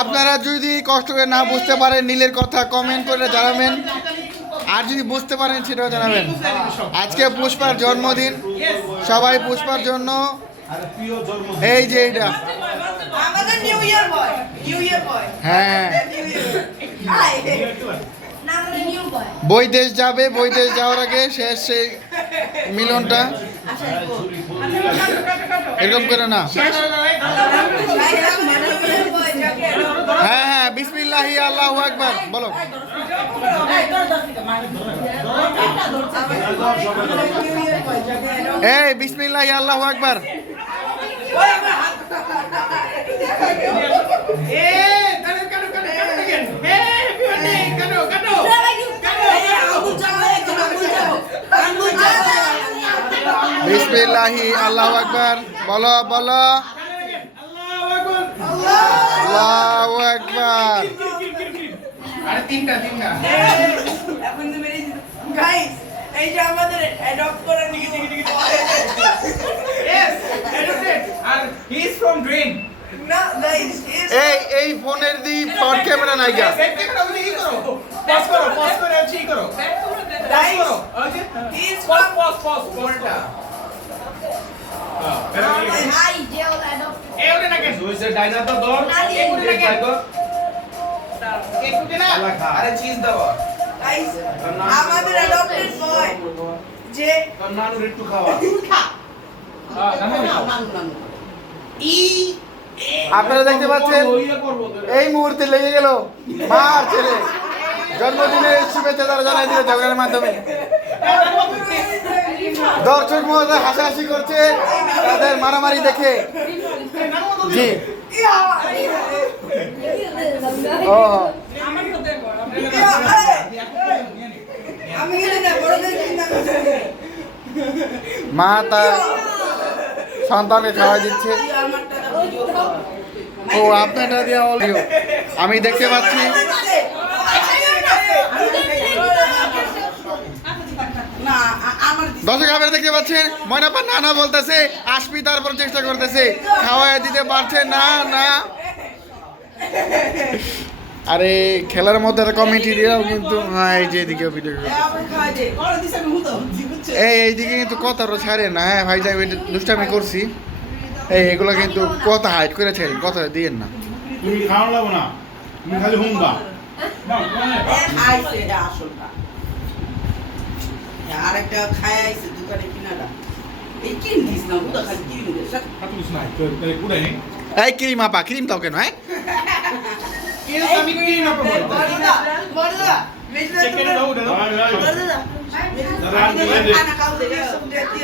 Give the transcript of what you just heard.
আপনারা যদি কষ্ট করে না বুঝতে পারেন নীলের কথা কমেন্ট করে জানাবেন, আর যদি বুঝতে পারেন সেটাও জানাবেন। আজকে পুষ্পার জন্মদিন, সবাই পুষ্পার জন্য এই যে এইটা আমাদের নিউ ইয়ার বয়, নিউ ইয়ার বয়। হ্যাঁ হাই না আমাদের নিউ বয়। বৈদেশ যাবে, বৈদেশ যাওয়ার আগে শেষ সেই মিলনটা এরকম করে না। হ্যাঁ হ্যাঁ বিসমিল্লাহি আল্লাহু আকবার বলো। এই বিসমিল্লাহি আল্লাহু আকবার। বিসমিল্লাহি আল্লাহু আকবার বলো বলো। আল্লাহু আকবার। আরে তিনটা এখন তো মেরে গাইস এই যে আমাদের অ্যাডপ্ট করার নিকে Yes, adopted. And he is from Green. না গাইস এই ফোনের দি ফ্রন্ট ক্যামেরা নাই গা। Set के करो ये करो. Pause करो अच्छी करो. Guys Okay. he is Pause. Corta. হাই জেল অ্যাডপ্ট ए उठे ना के. সুইসে ডাইনা তো দর एक उठे ना के. ভাই एक उठे ना. अरे चीज दो. গাইস আমাদের অ্যাডপ্টেড বয় যে নানু একটু খাওয়া আপনারা দেখতে পাচ্ছেন এই মুহূর্তে লেগে গেল মা আর ছেলে জন্মদিনের শুভেচ্ছা তারা জানাই দিল ঝগড়ার মাধ্যমে। দর্শক মহোদয় হাসাহাসি করছে তাদের মারামারি দেখে। জি ও আমি গেলে না বড়দের চিন্তা করছি মা তার সন্তানকে খাওয়াই দিচ্ছে। ও আপনারটা দেওয়া অলিও আমি দেখতে পাচ্ছি। না আমার দর্শক আপনারা দেখতে পাচ্ছেন ময়নাপা নানা বলতেছে আসবি, তারপর চেষ্টা করতেছে খাওয়াই দিতে পারছে না না। আরে খেলার মধ্যে একটা কমিটি দিয়েও কিন্তু হ্যাঁ এই যে এদিকে ভিডিও এইদিকে কিন্তু কথা ছাড়ে না। হ্যাঁ ভাই যাই দুষ্টামি করছি এগুলো কিন্তু কথা হাইট করে ছাড়ি, কথা দিয়েন না। তুমি খাওয়া লাগবো না, তুমি খালি হুমবা আইছে এটা আসলটা আর একটা খায় আইছে দোকানে কিনারা এই কিন দিস না বুদা খালি কিন দে সব হাতুস নাই তো তাহলে কুড়াই নেই এই ক্রিম আপা ক্রিম দাও কেন? হ্যাঁ ये सभी की ना पर বড়দা বড়দা মেজদা चिकन दो दे दो বড়দা দাদা আমি দিয়ে দে খানা খাও দে সব দে দিও